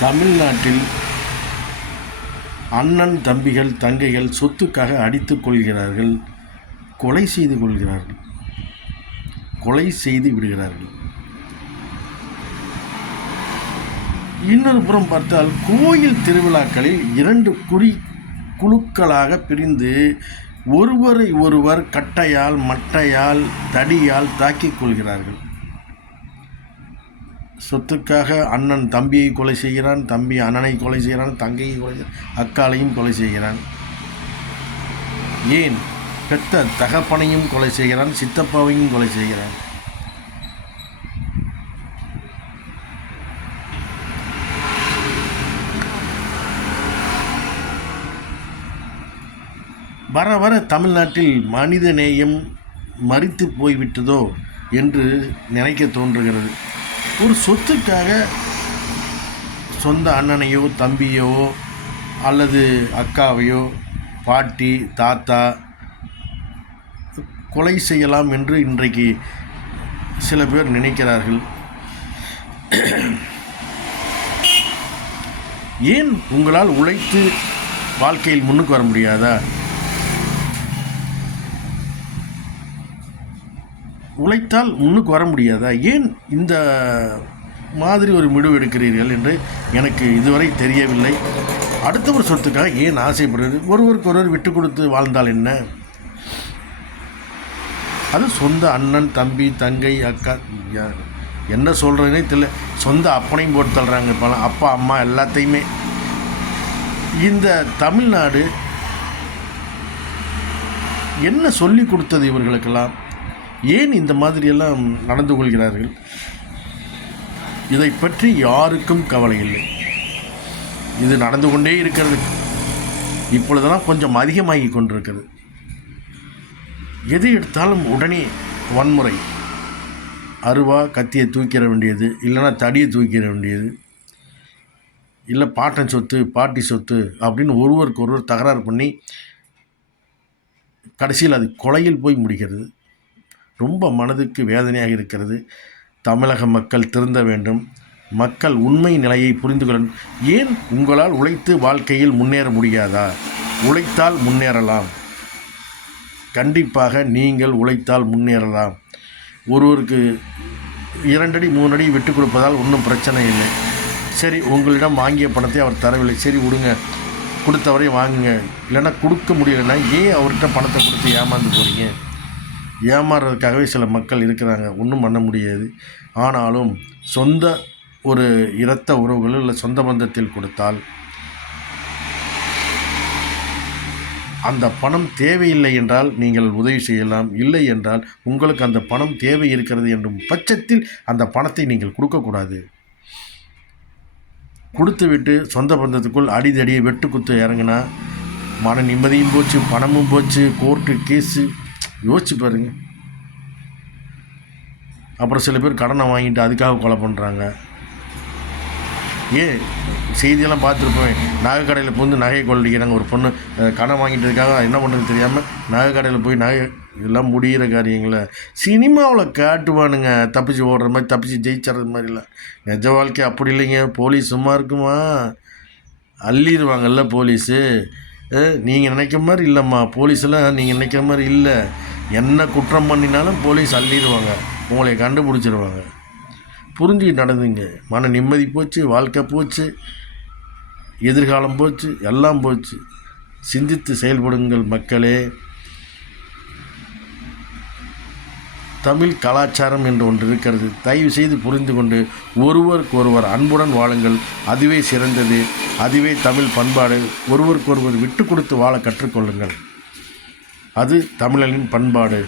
தமிழ்நாட்டில் அண்ணன் தம்பிகள் தங்கைகள் சொத்துக்காக அடித்துக் கொள்கிறார்கள், கொலை செய்து கொள்கிறார்கள், கொலை செய்து விடுகிறார்கள். இன்னொரு புறம் பார்த்தால் கோயில் திருவிழாக்களில் 2 குழுக்களாக பிரிந்து ஒருவரை ஒருவர் கட்டையால் மட்டையால் தடியால் தாக்கிக் கொள்கிறார்கள். சொத்துக்காக அண்ணன் தம்பியை கொலை செய்கிறான், தம்பி அண்ணனை கொலை செய்கிறான், தங்கையை கொலை செய்கிறான், அக்காளையும் கொலை செய்கிறான். ஏன் பெத்த தகப்பனையும் கொலை செய்கிறான், சித்தப்பாவையும் கொலை செய்கிறான். வர வர தமிழ்நாட்டில் மனித நேயம் மரித்து போய்விட்டதோ என்று நினைக்க தோன்றுகிறது. ஒரு சொத்துக்காக சொந்த அண்ணனையோ தம்பியோ அல்லது அக்காவையோ பாட்டி தாத்தா கொலை செய்யலாம் என்று இன்றைக்கு சில பேர் நினைக்கிறார்கள். ஏன் உங்களால் உழைத்து வாழ்க்கையில் முன்னுக்கு வர முடியாதா? உழைத்தால் முன்னுக்கு வர முடியாதா? ஏன் இந்த மாதிரி ஒரு முடிவு எடுக்கிறீர்கள் என்று எனக்கு இதுவரை தெரியவில்லை. அடுத்தவர் சொத்துக்காக ஏன் ஆசைப்படுறது? ஒருவருக்கு ஒருவர் விட்டு கொடுத்து வாழ்ந்தால் என்ன? அது சொந்த அண்ணன் தம்பி தங்கை அக்கா என்ன சொல்கிறதுனே தெரியல. சொந்த அப்பனையும் போட்டு தள்ளுறாங்க இப்போலாம், அப்பா அம்மா எல்லாத்தையுமே. இந்த தமிழ்நாடு என்ன சொல்லி கொடுத்தது இவர்களுக்கெல்லாம்? ஏன் இந்த மாதிரியெல்லாம் நடந்து கொள்கிறார்கள்? இதை பற்றி யாருக்கும் கவலை இல்லை. இது நடந்து கொண்டே இருக்கிறது. இப்பொழுதெல்லாம் கொஞ்சம் அதிகமாகி கொண்டிருக்கிறது. எது எடுத்தாலும் உடனே வன்முறை. அருவா கத்தியை தூக்கிட வேண்டியது, இல்லைன்னா தடியை தூக்கிட வேண்டியது, இல்லை பாட்டன் சொத்து பாட்டி சொத்து அப்படின்னு ஒருவருக்கு ஒருவர் தகராறு பண்ணி கடைசியில் அது கொலையில் போய் முடிகிறது. ரொம்ப மனதுக்கு வேதனையாக இருக்கிறது. தமிழக மக்கள் திருந்த வேண்டும். மக்கள் உண்மை நிலையை புரிந்து கொள்ள. ஏன் உங்களால் உழைத்து வாழ்க்கையில் முன்னேற முடியாதா? உழைத்தால் முன்னேறலாம். கண்டிப்பாக நீங்கள் உழைத்தால் முன்னேறலாம். ஒருவருக்கு 2 அடி 3 அடி விட்டு கொடுப்பதால் ஒன்றும் பிரச்சனை இல்லை. சரி, உங்களிடம் வாங்கிய பணத்தை அவர் தரவில்லை, சரி விடுங்க, கொடுத்தவரை வாங்குங்க. இல்லைன்னா கொடுக்க முடியலைன்னா ஏன் அவர்கிட்ட பணத்தை கொடுத்து ஏமாந்து போகிறீங்க? ஏமாறுறதுக்காகவே சில மக்கள் இருக்கிறாங்க, ஒன்றும் பண்ண முடியாது. ஆனாலும் சொந்த ஒரு இரத்த உறவுகள் இல்லை சொந்த பந்தத்தில் கொடுத்தால் அந்த பணம் தேவையில்லை என்றால் நீங்கள் உதவி செய்யலாம். இல்லை என்றால் உங்களுக்கு அந்த பணம் தேவை இருக்கிறது என்றும் பட்சத்தில் அந்த பணத்தை நீங்கள் கொடுக்கக்கூடாது. கொடுத்து விட்டு சொந்த பந்தத்துக்குள் அடிதடியை வெட்டு குத்து இறங்கினா மன நிம்மதியும் போச்சு, பணமும் போச்சு, கோர்ட்டு கேஸு. யோசிச்சு பாருங்க. அப்புறம் சில பேர் கடனை வாங்கிட்டு அதுக்காக கொலை பண்ணுறாங்க. செய்தியெல்லாம் பார்த்துருப்பேன். நகை கடையில் போந்து நகையை கொள்ளைக்கிறாங்க. ஒரு பொண்ணு கடன் வாங்கிட்டதுக்காக என்ன பண்ணுறது தெரியாமல் நகை கடையில் போய் நகை. இதெல்லாம் முடிகிற காரியங்களை சினிமாவில் காட்டுவானுங்க. தப்பிச்சு ஓடுற மாதிரி, தப்பிச்சு ஜெயிச்சுறது மாதிரிலாம். நிஜ வாழ்க்கை அப்படி இல்லைங்க. போலீஸ் சும்மா இருக்குமா? அள்ளிடுவாங்கல்ல போலீஸு. நீங்கள் நினைக்கிற மாதிரி இல்லைம்மா, போலீஸெல்லாம் நீங்கள் நினைக்கிற மாதிரி இல்லை. என்ன குற்றம் பண்ணினாலும் போலீஸ் அள்ளிடுவாங்க, உங்களை கண்டுபிடிச்சிருவாங்க. புரிஞ்சுக்கிட்டு நடந்துங்க. மன நிம்மதி போச்சு, வாழ்க்கை போச்சு, எதிர்காலம் போச்சு, எல்லாம் போச்சு. சிந்தித்து செயல்படுங்கள் மக்களே. தமிழ் கலாச்சாரம் என்று ஒன்று இருக்கிறது. தயவு செய்து புரிந்து கொண்டு ஒருவருக்கு ஒருவர் அன்புடன் வாழுங்கள். அதுவே சிறந்தது. அதுவே தமிழ் பண்பாடு. ஒருவருக்கு ஒருவர் விட்டு கொடுத்து வாழ கற்றுக்கொள்ளுங்கள். அது தமிழனின் பண்பாடு.